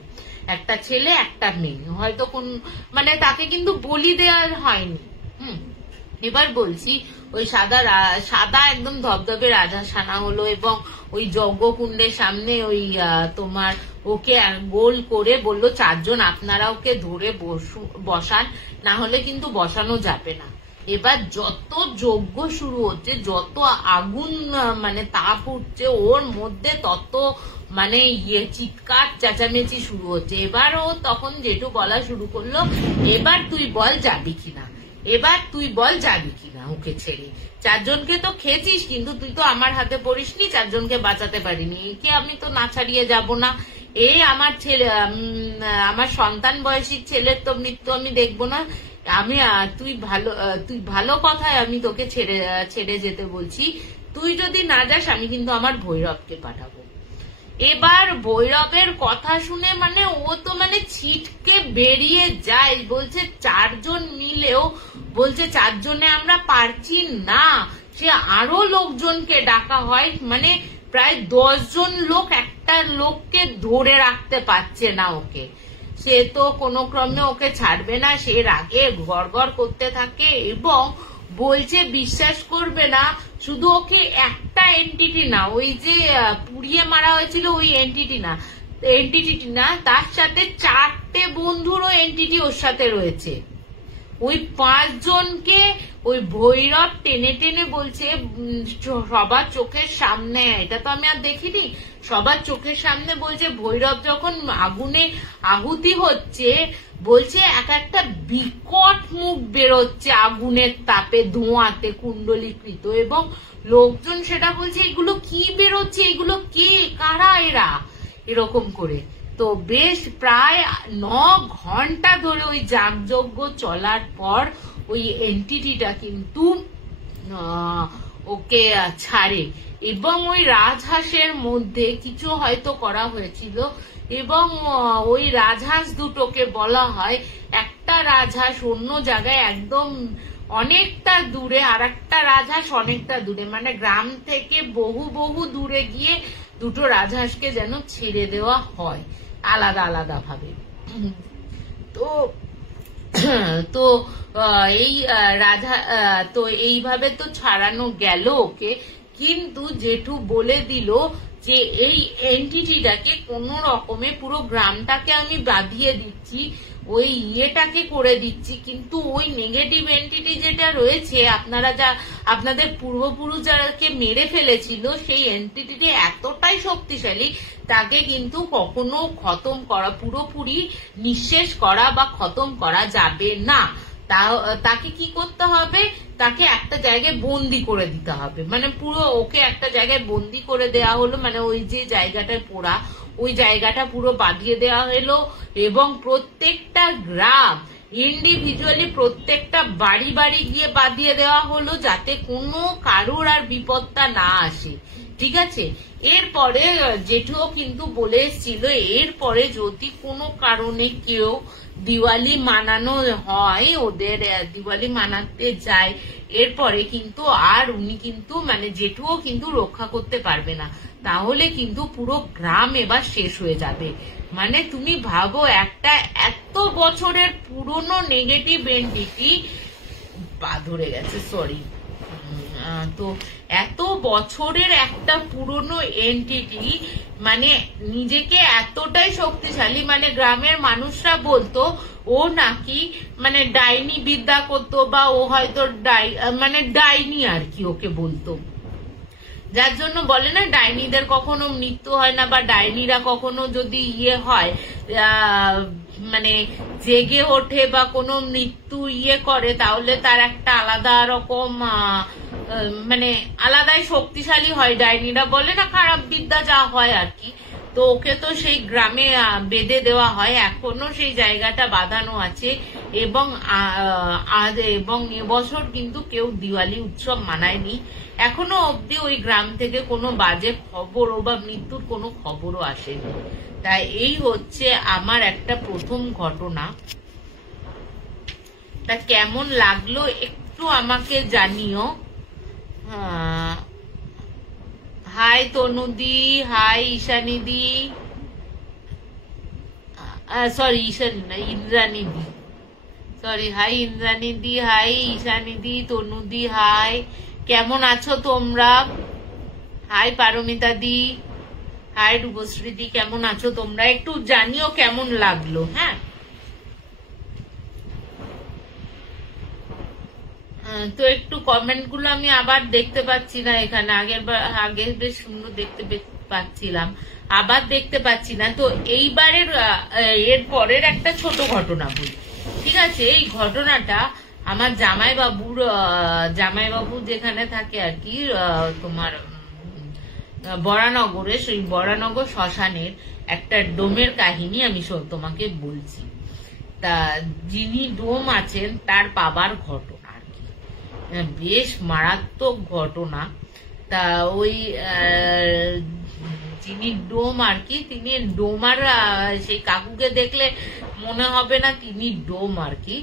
একটা ছেলে একটা মেয়ে। হয়তো কোন মানে তাকে কিন্তু বলি দেওয়া হয়নি। এবার বলছি ওই সাদা একদম ধবধবে রাজহাঁস আনা হলো এবং ওই যজ্ঞকুণ্ডের সামনে ওই তোমার ওকে গোল করে বললো 4 জন আপনারা ওকে ধরে বসান, না হলে কিন্তু বসানো যাবে না। এবার যত যজ্ঞ শুরু হচ্ছে, যত আগুন মানে তাপ উঠছে ওর মধ্যে, তত মানে চিৎকার চেঁচামেচি শুরু হচ্ছে। এবার ও তখন জেঠু বলা শুরু করলো, এবার তুই বল যাবি কিনা, ওকে ছেড়ে। 4 জনকে তো খেয়েছিস, কিন্তু তুই তো আমার হাতে পড়িসনি, 4 জনকে বাঁচাতে পারিনি, একে আমি তো না ছাড়িয়ে যাব না। আমার ছেলে, আমার সন্তান বয়সী ছেলের তো মৃত্যু আমি দেখবো না। তুই ভালো কথায় আমি তোকে ছেড়ে যেতে বলছি, তুই যদি না যাস আমি কিন্তু আমার ভৈরবকে পাঠাবো। এবার ভৈরবের কথা শুনে মানে ও তো মানে ছিটকে বেরিয়ে যায়, বলছে 4 জন মিলেও, বলছে 4 জনে আমরা পারছি না, সে আরো লোকজনকে ডাকা হয়, মানে প্রায় 10 জন লোক একটা লোককে ধরে রাখতে পারছে না ওকে। সে তো কোনো ক্রমে ওকে ছাড়বে না, সে রাগে গড়গড় করতে থাকে এবং বলছে বিশ্বাস করবে না, শুধু ওকে একটা এন্টিটি না, ওই যে পুড়িয়ে মারা হয়েছিল ওই এন্টিটি না, তার সাথে 4টে বন্ধুরও এন্টিটি ওর সাথে রয়েছে। ওই 5 জনকে ওই ভৈরব টেনে টেনে বলছে সবার চোখের সামনে, এটা তো আমি আর দেখিনি, সবার চোখের সামনে বলছে ভৈরব যখন আগুনে আহুতি হচ্ছে, বলছে একটা বিকট মুখ বেরোচ্ছে আগুনের তাপে, ধোঁয়াতে কুণ্ডলীকৃত, এবং লোকজন সেটা বলছে এগুলো কি বেরোচ্ছে, এগুলো কে, কারা এরা, এরকম করে। তো বেশ প্রায় 9 ঘন্টা ধরে ওই যাগযজ্ঞ চলার পর ওই এন্টিটিটা কিন্তু ওকে ছাড়ে এবং ওই রাজহাঁসের মধ্যে কিছু হয়তো করা হয়েছিল এবং ওই রাজহাঁস দুটোকে বলা হয়, একটা রাজহাঁস অন্য জায়গায় একদম অনেকটা দূরে, আর একটা রাজহাঁস অনেকটা দূরে, মানে গ্রাম থেকে বহু দূরে গিয়ে 2টো রাজহাঁসকে যেন ছেড়ে দেওয়া হয় আলাদা আলাদা ভাবে। তো এই তো এইভাবে তো ছাড়ানো গেল ওকে, কিন্তু জেঠু বলে দিল যে এই এন্টিটিটাকে কোন রকমে পুরো গ্রামটাকে আমি বাঁধিয়ে দিচ্ছি, ওই ইয়েটাকে করে দিচ্ছি, কিন্তু ওই নেগেটিভ এন্টিটি যেটা রয়েছে, আপনাদের পূর্বপুরুষ যারাকে মেরে ফেলেছিল, সেই এন্টিটিটি এতটাই শক্তিশালী, তাকে কিন্তু কখনো খতম করা, পুরোপুরি নিঃশেষ করা বা খতম করা যাবে না। তাকে কি করতে হবে, তাকে একটা জায়গায় বন্দি করে দিতে হবে, মানে পুরো ওকে একটা জায়গায় বন্দি করে দেওয়া হলো, মানে ওই যে জায়গাটায় পোড়া ওই জায়গাটা পুরো বাঁধিয়ে দেওয়া হলো এবং প্রত্যেকটা গ্রাম ইন্ডিভিজুয়ালি প্রত্যেকটা বাড়ি বাড়ি গিয়ে বাঁধিয়ে দেওয়া হলো, যাতে কোনো কারোর আর বিপদটা না আসে। ঠিক আছে, এরপরে জেঠুও কিন্তু বলে এসেছিল, এরপরে যদি কোনো কারণে কেউ দিওয়ালি মানানো হয়, ওদের দিওয়ালি মানাতে যায়, এরপরে কিন্তু আর উনি কিন্তু মানে জেঠুও কিন্তু রক্ষা করতে পারবে না, তাহলে কিন্তু পুরো গ্রাম এবার শেষ হয়ে যাবে। মানে তুমি ভাবো, একটা এত বছরের পুরনো নেগেটিভ এন্টিটি পা ধরে গেছে, সরি, তো এত বছরের একটা পুরনো এন্টিটি মানে নিজেকে এতটাই শক্তিশালী, মানে গ্রামের মানুষরা বলতো ও নাকি মানে ডাইনি বিদ্যা করতো, বা ও হয়তো মানে ডাইনি আর কি ওকে বলতো। যার জন্য বলে না ডাইনিদের কখনো মৃত্যু হয় না, বা ডাইনিরা কখনো যদি হয় মানে জেগে ওঠে বা কোনো মৃত্যু করে, তাহলে তার একটা আলাদা রকম মানে আলাদাই শক্তিশালী হয়। ডাইনিরা বলে না খারাপ বিদ্যা যা হয় আর কি। তো ওকে তো সেই গ্রামে বেঁধে দেওয়া হয়, এখনো সেই জায়গাটা বাঁধানো আছে। এবং এবং এবছর কিন্তু কেউ দিওয়ালি উৎসব মানায়নি, এখনো অবধি ওই গ্রাম থেকে কোনো বাজে খবরও বা মৃত্যুর কোনো খবরও আসেনি। তাই এই হচ্ছে আমার একটা প্রথম ঘটনা। তা কেমন লাগলো একটু আমাকে জানিও। হাই তনুদি, হাই ঈশানিদি, সরি ঈশানী না ইন্দ্রানিদি, সরি, হাই ইন্দ্রানিদি, হাই ঈশানিদি, তনুদি, হাই, কেমন আছো তোমরা? হাই পারমিতা দি, হাই রূপশ্রীদি, কেমন আছো তোমরা? একটু জানিও কেমন লাগলো। হ্যাঁ, তো একটু কমেন্ট গুলো আমি আবার দেখতে পাচ্ছি না এখানে, আগে বেশ সুন্দর দেখতে পাচ্ছিলাম, আবার দেখতে পাচ্ছি না। তো এইবারের এর পরের একটা ছোট ঘটনা বলি, ঠিক আছে? এই ঘটনাটা আমার জামাইবাবু যেখানে থাকে আর কি, তোমার বরানগরে, সেই বরানগর শ্মশানের একটা ডোমের কাহিনী আমি তোমাকে বলছি। তা যিনি ডোম আছেন তার বাবার ঘটনা আর কি, বেশ মারাত্মক ঘটনা। তা ওই যিনি ডোম আর কি, তিনি ডোমার, সেই কাকুকে দেখলে মনে হবে না তিনি ডোম আর কি।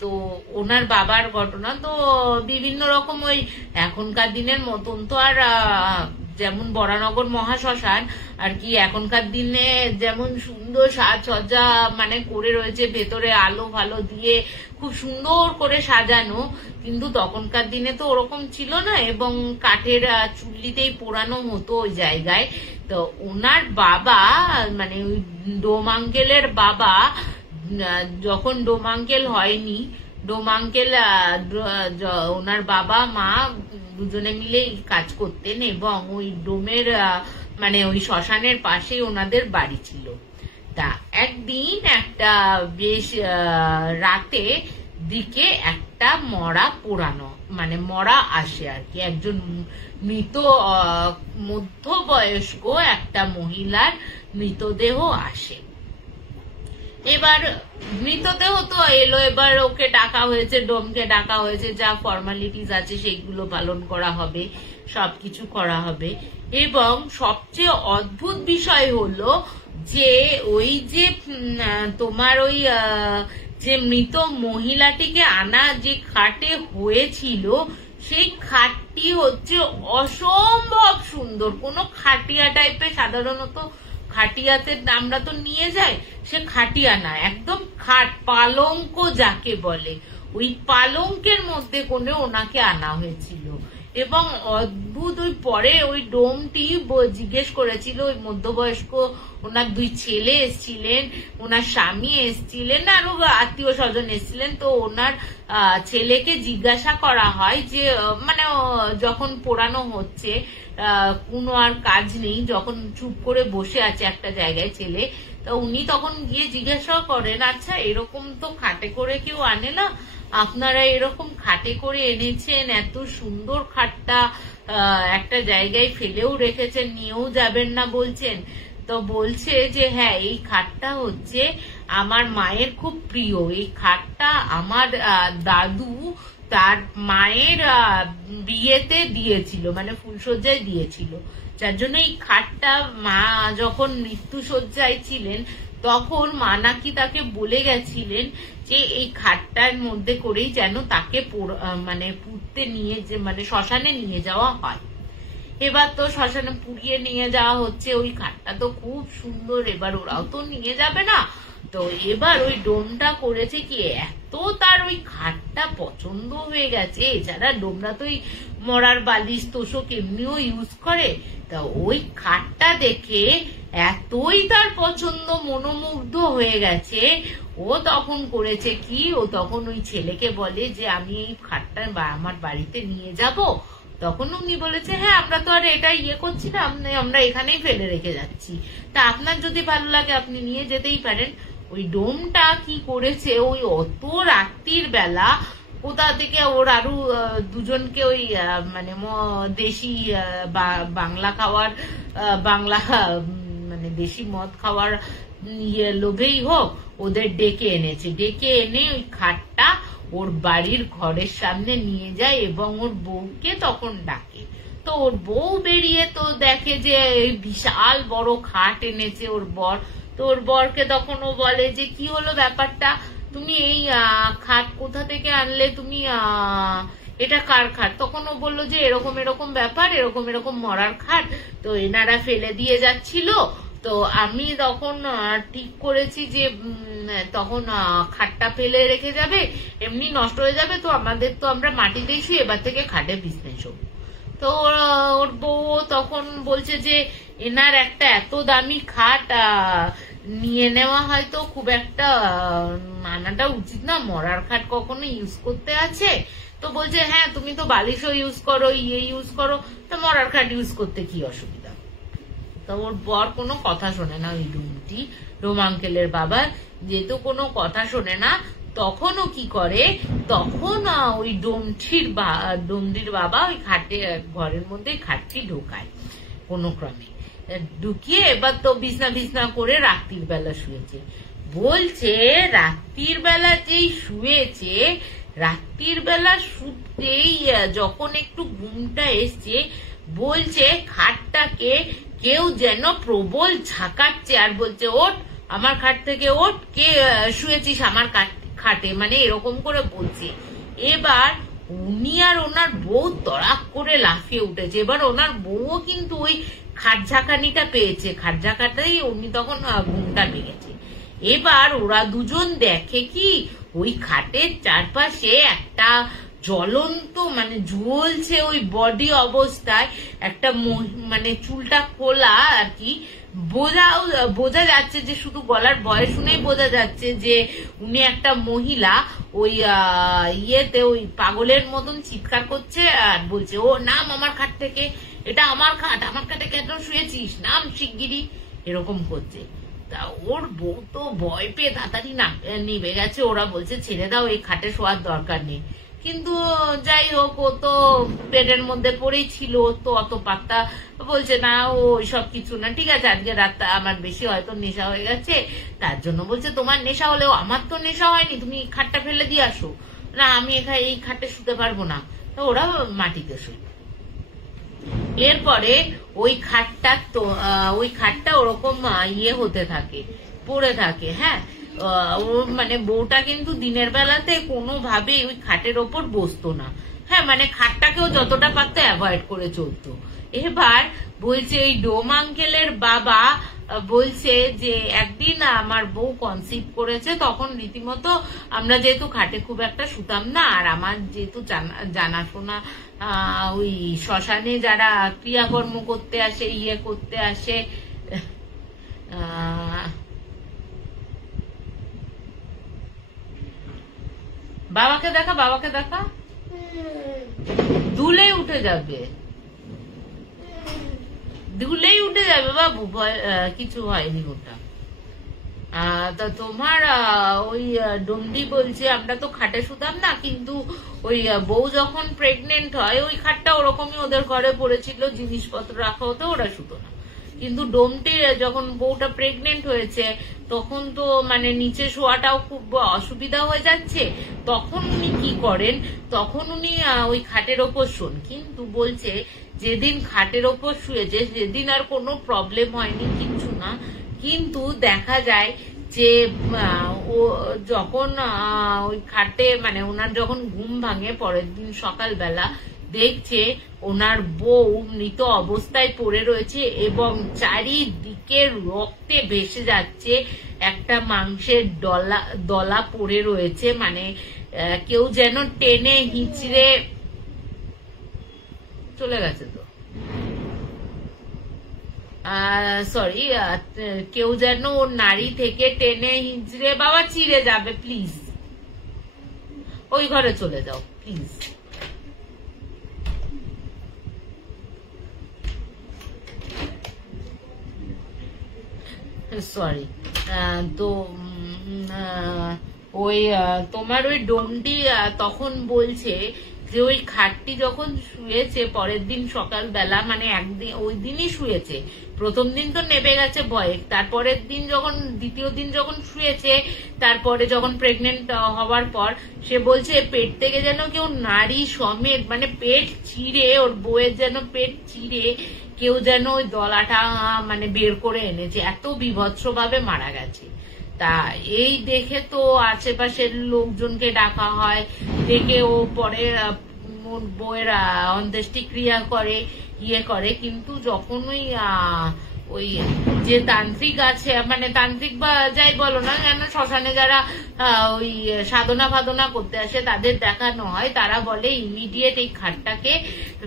তো ওনার বাবার ঘটনা তো বিভিন্ন রকম, ওই এখনকার দিনের মতন তো আর যেমন বরানগর মহাশ্মশান আর কি এখনকার দিনে যেমন সুন্দর সাজসজ্জা মানে করে রয়েছে, ভেতরে আলো ভালো দিয়ে খুব সুন্দর করে সাজানো, কিন্তু তখনকার দিনে তো ওরকম ছিল না, এবং কাঠের চুল্লিতেই পোড়ানো হতো ওই জায়গায়। তো ওনার বাবা মানে ওই ডোম আঙ্কেলের বাবা, যখন ডোম আঙ্কেল হয়নি, ডোম আঙ্কেল ওনার বাবা মা দুজনে মিলে কাজ করতেন, এবং ওই ডোমের মানে ওই শ্মশানের পাশে ওনাদের বাড়ি ছিল। তা একদিন একটা বেশ রাতে দিকে একটা মরা পোড়ানো মানে মরা আসে আর কি, একজন মৃত মধ্যবয়স্ক একটা মহিলার মৃতদেহ আসে। এবার মৃতদেহ তো এলো, এবার ওকে ডাকা হয়েছে, ডোমকে ডাকা হয়েছে, যা ফর্মালিটিস আছে সেইগুলো পালন করা হবে, সবকিছু করা হবে। এবং সবচেয়ে অদ্ভুত বিষয় হলো যে ওই যে তোমার ওই যে মৃত মহিলাটিকে আনা যে খাটে হয়েছিল, সেই খাটটি হচ্ছে অসম্ভব সুন্দর, কোনো খাটিয়া টাইপের, সাধারণত খাটিয়াতে আমরা তো নিয়ে যাই, সে খাটিয়া না, একদম খাট, পালঙ্ক যাকে বলে, ওই পালঙ্কের মধ্যে করে ওনাকে আনা হয়েছিল। এবং অদ্ভুত, ওই পরে ওই ডোমটি জিজ্ঞেস করেছিল, ওই মধ্যবয়স্ক ওনার দুই ছেলে এসছিলেন, ওনার স্বামী এসছিলেন, আরো আত্মীয় স্বজন এসছিলেন। তো ওনার ছেলেকে জিজ্ঞাসা করা হয় যে মানে যখন পোড়ানো হচ্ছে কোনো আর কাজ নেই, যখন চুপ করে বসে আছে একটা জায়গায় ছেলে, তো উনি তখন গিয়ে জিজ্ঞাসা করেন, আচ্ছা এরকম তো খাটে করে কেউ আনে না, আপনারা এরকম খাটে করে এনেছেন, এত সুন্দর খাটটা একটা জায়গায় ফেলেও রেখেছেন, নিয়েও যাবেন না বলছেন। তো বলছে যে হ্যাঁ, এই খাটটা হচ্ছে আমার মায়ের খুব প্রিয়, এই খাটটা আমার দাদু তার মায়ের বিয়েতে দিয়েছিল, মানে ফুলসজ্জায় দিয়েছিল, যার জন্য এই খাটটা মা যখন মৃত্যুসজ্জায় ছিলেন তখন মা নাকি তাকে বলে গেছিলেন যে এই খাটটার মধ্যে করেই যেন তাকে মানে পুড়তে নিয়ে যে মানে শ্মশানে নিয়ে যাওয়া হয়। এবার তো শ্মশানে পুড়িয়ে নিয়ে যাওয়া হচ্ছে, ওই খাটটা তো খুব সুন্দর, এবার ওরাও তো নিয়ে যাবে না, তো এবার ওই ডোমটা করেছে কি, এত তার ওই খাটটা পছন্দ হয়ে গেছে। এছাড়া ডোমরা তো ওই মরার বালিশ তোষক এমনিও ইউজ করে, তা ওই খাটটা দেখে এতই তার পছন্দ, মনোমুগ্ধ হয়ে গেছে। ও তখন করেছে কি, ও তখন ওই ছেলেকে বলে যে আমি এই খাটটা আমার বাড়িতে নিয়ে যাব। তখন উনি বলেছে হ্যাঁ আমরা তো আর এটা করছি না, আমরা এখানেই ফেলে রেখে যাচ্ছি, তা আপনার যদি ভালো লাগে আপনি নিয়ে যেতেই পারেন। ওই ডোমটা কি করেছে, ওই অত রাত্রির বেলা কোথা থেকে ওর আরো দুজনকে ওই মানে দেশি বাংলা খাওয়ার বাংলা মানে দেশি মদ খাওয়ার লোভেই হোক ওদের ডেকে এনেছে। ডেকে এনে ওই খাটটা ওর বাড়ির ঘরের সামনে নিয়ে যায় এবং ওর বউকে তখন ডাকে। তো ওর বউ বেরিয়ে তো দেখে যে বিশাল বড় খাট এনেছে ওর বর। তো ওর বরকে তখন ও বলে যে কি হলো ব্যাপারটা, তুমি এই খাট কোথা থেকে আনলে, তুমি এটা কার খাট? তখন ও বললো যে এরকম এরকম ব্যাপার, এরকম এরকম মরার খাট, তো এনারা ফেলে দিয়ে যাচ্ছিল, তো আমি তখন ঠিক করেছি যে তখন খাটটা ফেলে রেখে যাবে, এমনি নষ্ট হয়ে যাবে, তো আমাদের তো আমরা মাটিতেই শুই, এবার থেকে খাটে বিজনেস হোক। তো ওর বউ তখন বলছে যে এনার একটা এত দামি খাট নিয়ে নেওয়া হয়তো খুব একটা আনাটা উচিত না, মরার খাট কখনো ইউজ করতে আছে। তো বলছে হ্যাঁ তুমি তো বালিশও ইউজ করো, ইউজ করো, তো মরার খাট ইউজ করতে কি অসুবিধা। তো ওর বর কোনো কথা শোনে না, ওই ডোম আঙ্কেলের বাবা যেহেতু কোনো কথা শোনে না, তখনও কি করে, তখন ওই ডোমটির বাবা ওই খাটে ঘরের মধ্যে খাটটি ঢোকায় কোনো ক্রমে, ঢুকিয়ে এবার তো বিছনা করে রাত্রির বেলা শুয়েছে। বলছে রাত্রির বেলা যেই শুয়েছে, রাত্রির বেলা শুতেই যখন একটু ঘুমটা এসছে, বলছে খাটটাকে কেউ যেন প্রবল ঝাঁকাচ্ছে আর বলছে ওঠ আমার খাট থেকে ওঠ, কে শুয়েছিস আমার খাটে, মানে এরকম করে বলছে। এবার উনি আর ওনার বউ তড়াক করে লাফিয়ে উঠেছে। এবার ওনার বউও কিন্তু ওই খাট ঝাঁকানিটা পেয়েছে, খাট ঝাঁকাটাই উনি তখন ঘুমটা ভেঙেছে। এবার ওরা দুজন দেখে কি ওই খাটের চারপাশে একটা জ্বলন্ত মানে জ্বলছে ওই বডি অবস্থায় একটা মানে চুলটা খোলা আর কি, বোঝা যাচ্ছে যে শুধু গলার ভয় শুনেই বোঝা যাচ্ছে যে উনি একটা মহিলা ওই ওই পাগলের মতন চিৎকার করছে আর বলছে ও নাম আমার খাট থেকে, এটা আমার খাট, আমার খাটে কেন শুয়েছিস, নাম শিগগিরি, এরকম করছে। তা ওর বউ তো ভয় পেয়ে তাড়াতাড়ি নিভে গেছে। ওরা বলছে ছেড়ে দাও, এই খাটে শোয়ার দরকার নেই। কিন্তু যাই হোক ও তো পেটের মধ্যে পড়েই ছিল, তো অত পাত্তা বলছে না, ও সব কিছু না, ঠিক আছে আজকে রাতটা আমার বেশি হয়তো নেশা হয়ে গেছে, তার জন্য বলছে তোমার নেশা হলেও আমার তো নেশা হয়নি, তুমি খাটটা ফেলে দিয়ে আসো। না আমি এই খাটে শুতে পারবো না। তো ওরা মাটিতে শুই। এরপরে ওই খাটটা ওরকম হতে থাকে, পড়ে থাকে। হ্যাঁ মানে বউটা কিন্তু দিনের বেলাতে কোনোভাবেই ওই খাটের ওপর বসতো না। হ্যাঁ মানে খাটটাকেও যতটা পারতো অ্যাভয়েড করে চলতো। এবার বলছে ওই ডোম আঙ্কেলের বাবা বলছে যে একদিন আমার বউ কনসিভ করেছে, তখন রীতিমতো আমরা যেহেতু খাটে খুব একটা শুতাম না, আর আমার যেহেতু জানাশোনা ওই শ্মশানে যারা ক্রিয়াকর্ম করতে আসে করতে আসে বাবাকে দেখা দুলেই উঠে যাবে বাবু, কিছু হয়নি ওটা। তা তোমার ওই ডন্ডি বলছে আমরা তো খাটে শুতাম না, কিন্তু ওই বউ যখন প্রেগনেন্ট হয় ওই খাটটা ওরকমই ওদের ঘরে পড়েছিল, জিনিসপত্র রাখা হতো, ওরা শুতো না। কিন্তু ডোমটি যখন বউটা প্রেগনেন্ট হয়েছে তখন তো মানে নিচে শোয়াটাও খুব অসুবিধা হয়ে যাচ্ছে, তখন উনি কি করেন, তখন উনি ওই খাটের ওপর শোন। কিন্তু বলছে যেদিন খাটের ওপর শুয়েছে সেদিন আর কোনো প্রবলেম হয়নি, কিচ্ছু না। কিন্তু দেখা যায় যে ও যখন ওই খাটে মানে ওনার যখন ঘুম ভাঙে পরের দিন সকালবেলা, দেখছে ওনার বউ মৃত অবস্থায় পড়ে রয়েছে এবং চারিদিকে রক্তে ভেসে যাচ্ছে, একটা মাংসের দলা পড়ে রয়েছে, মানে কেউ যেন টেনে হিঁচড়ে চলে গেছে। তো সরি, কেউ যেন ওর নারী থেকে টেনে হিঁচড়ে, বাবা চিড়ে যাবে, প্লিজ ওই ঘরে চলে যাও প্লিজ। সরি। তো ওই তোমার ওই ডোমটি তখন বলছে যে ওই খাটটি যখন শুয়েছে পরের দিন সকালবেলা, মানে একদিন ওই দিনই শুয়েছে, প্রথম দিন তো নেবে গেছে ভয়ে, তারপরের দিন যখন দ্বিতীয় দিন যখন শুয়েছে, তারপরে যখন প্রেগনেন্ট হওয়ার পর সে বলছে পেট থেকে যেন কেউ নারী সমেত, মানে পেট চিরে, ওর বউয়ের যেন পেট চিরে কেউ যেন ওই দলাটা মানে বের করে এনেছে, এত বিভৎস ভাবে মারা গেছে। তা এই দেখে তো আশেপাশের লোকজনকে ডাকা হয়, ডেকে ও পরে বউয়ের অন্ত্যেষ্টিক্রিয়া করে, করে, কিন্তু যখন ওই যে তান্ত্রিক আছে, মানে তান্ত্রিক বা যাই বলো না কেন, শ্মশানে যারা ওই সাধনা ফাধনা করতে আসে তাদের দেখানো হয়, তারা বলে ইমিডিয়েট এই খাটটাকে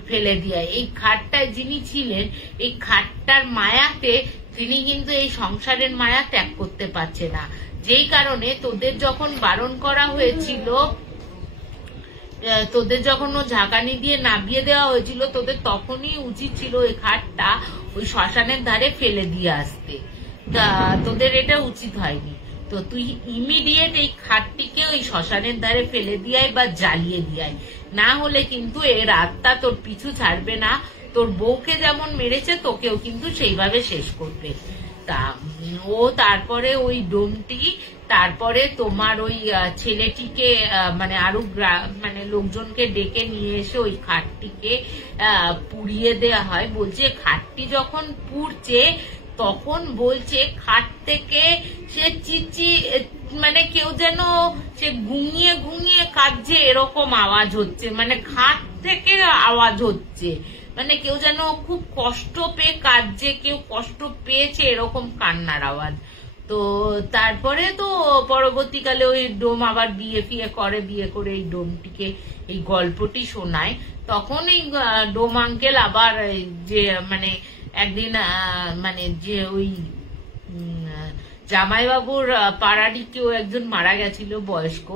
ফেলে দিয়ে। এই খাটটায় যিনি ছিলেন, এই খাটটার মায়াতে তিনি কিন্তু এই সংসারের মায়া ত্যাগ করতে পারছে না, যেই কারণে তোদের যখন বারণ করা হয়েছিল, তোদের যখন ও ঝাঁকানি দিয়ে নামিয়ে দেওয়া হয়েছিল, তোদের তখনই উচিত ছিল ওই খাটটা ওই শ্মশানের ধারে ফেলে দিয়ে আসতে, তোদের এটা উচিত হয়নি। তো তুই ইমিডিয়েট এই খাটটিকে ওই শ্মশানের ধারে ফেলে দিয়াই বা জ্বালিয়ে দিয়াই, না হলে কিন্তু এর আত্মা তোর পিছু ছাড়বে না, তোর বউকে যেমন মেরেছে তোকেও কিন্তু সেইভাবে শেষ করবে। তা ও তারপরে ওই ডোমটি, তারপরে তোমার ওই ছেলেটিকে মানে আরো মানে লোকজনকে ডেকে নিয়ে এসে ওই খাটটিকে পুড়িয়ে দেয়া হয়। বলছে খাটটি যখন পুড়ছে তখন বলছে খাট থেকে সে চিচি, মানে কেউ যেন সে ঘুমিয়ে ঘুমিয়ে কাঁদছে এরকম আওয়াজ হচ্ছে, মানে খাট থেকে আওয়াজ হচ্ছে, মানে কেউ যেন খুব কষ্ট পেয়ে কাঁদছে, কেউ কষ্ট পেয়েছে এরকম কান্নার আওয়াজ। তো তারপরে তো পরবর্তীকালে ওই ডোম আবার বিয়ে ফিয়ে করে, বিয়ে করে এই ডোমটিকে এই গল্পটি শোনায়। তখন এই ডোম আঙ্কেল আবার যে মানে একদিন মানে যে ওই জামাইবাবুর পাড়ারই কেউ একজন মারা গেছিল বয়স্ক,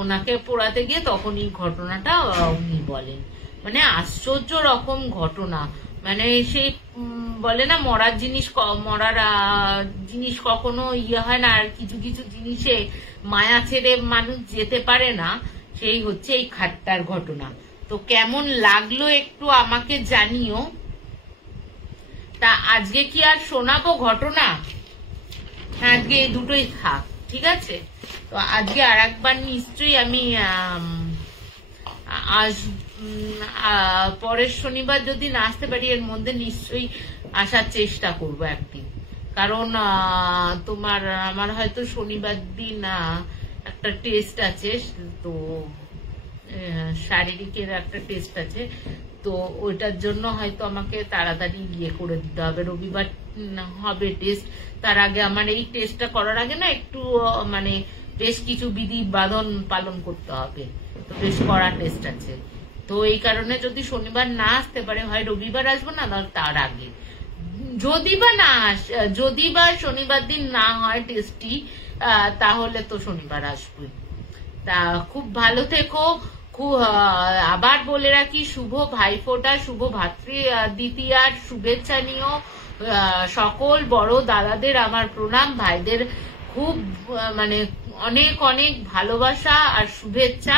ওনাকে পোড়াতে গিয়ে তখন এই ঘটনাটা উনি বলেন। মানে আশ্চর্য রকম ঘটনা, মানে সেই বলে না মরার জিনিস কখনো ইয়ে হয় না, আর কিছু কিছু জিনিসে মায়া ছেড়ে মানুষ যেতে পারে না, সেই হচ্ছে এই খাটটার ঘটনা। তো কেমন লাগলো একটু আমাকে জানিও। তা আজকে কি আর শোনাবো ঘটনা? আজকে এই দুটোই থাক, ঠিক আছে? তো আজকে আর একবার নিশ্চয়ই আমি পরের শনিবার যদি না আসতে পারি, এর মধ্যে নিশ্চয়ই আসার চেষ্টা করব একদিন, কারণ তোমার আমার হয়তো শনিবার দিন একটা টেস্ট আছে, তো শারীরিকের একটা টেস্ট আছে, তো ওইটার জন্য হয়তো আমাকে তাড়াতাড়ি ইয়ে করে দিতে হবে। রবিবার হবে টেস্ট, তার আগে আমার এই টেস্টটা করার আগে না একটু মানে বেশ কিছু বিধি বাঁধন পালন করতে হবে, তো বেশ কড়া টেস্ট আছে। তো এই কারণে যদি শনিবার না আসতে পারে, হয় রবিবার আসবো, না তার আগে যদি বা শনিবার দিন না হয় টেস্টটি, তাহলে তো শনিবার আসবই। তা খুব ভালো থেকো, খুব আবার বলে রাখি শুভ ভাইফোঁটা, শুভ ভাতৃ দ্বিতীয়ার শুভেচ্ছা নিও। সকল বড় দাদাদের আমার প্রণাম, ভাইদের খুব মানে অনেক অনেক ভালোবাসা আর শুভেচ্ছা,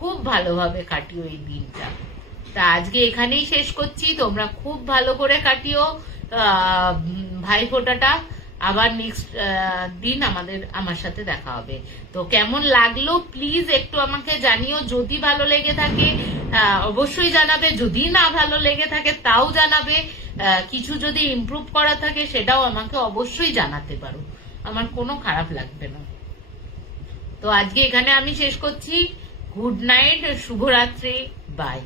খুব ভালোভাবে কাটিও এই দিনটা। তা আজকে এখানেই শেষ করছি, তোমরা খুব ভালো করে কাটিও ভাইফোঁটাটা। আবার নেক্সট দিন আমার সাথে দেখা হবে। তো কেমন লাগলো প্লিজ একটু আমাকে জানিও, যদি ভালো লেগে থাকে অবশ্যই জানাবে, যদি না ভালো লেগে থাকে তাও জানাবে, কিছু যদি ইমপ্রুভ করা থাকে সেটাও আমাকে অবশ্যই জানাতে পারো, আমার কোনো খারাপ লাগবে না। তো আজকে এখানে আমি শেষ করছি, গুড নাইট, শুভরাত্রি, বাই।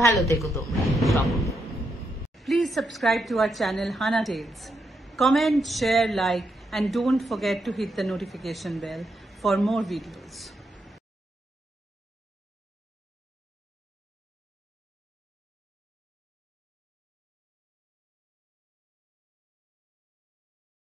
ভালো থেকো তোমরা সকল। Please subscribe to our channel Hana Tales. Comment, share, like, and don't forget to hit the notification bell for more videos.